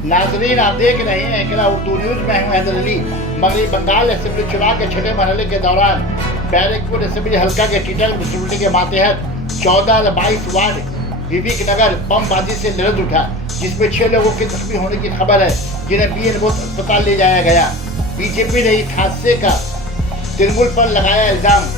नाजरीन, आप देख रहे हैं इकरा उर्दू न्यूज में हूँ हैदर अली। मगरबी बंगाल असेंबली चुनाव के छठे मरहले के दौरान बैरकपुर असेंबली हल्का के टीटल म्यूनसिपलिटी के मातहत 14 और 22 वार्ड विवेक नगर बमबाजी से लड़त उठा, जिसमें 6 लोगों के जख्मी होने की खबर है, जिन्हें बीएनबोस अस्पताल ले जाया गया। बीजेपी ने इस हादसे का तृणमूल पर लगाया इल्जाम।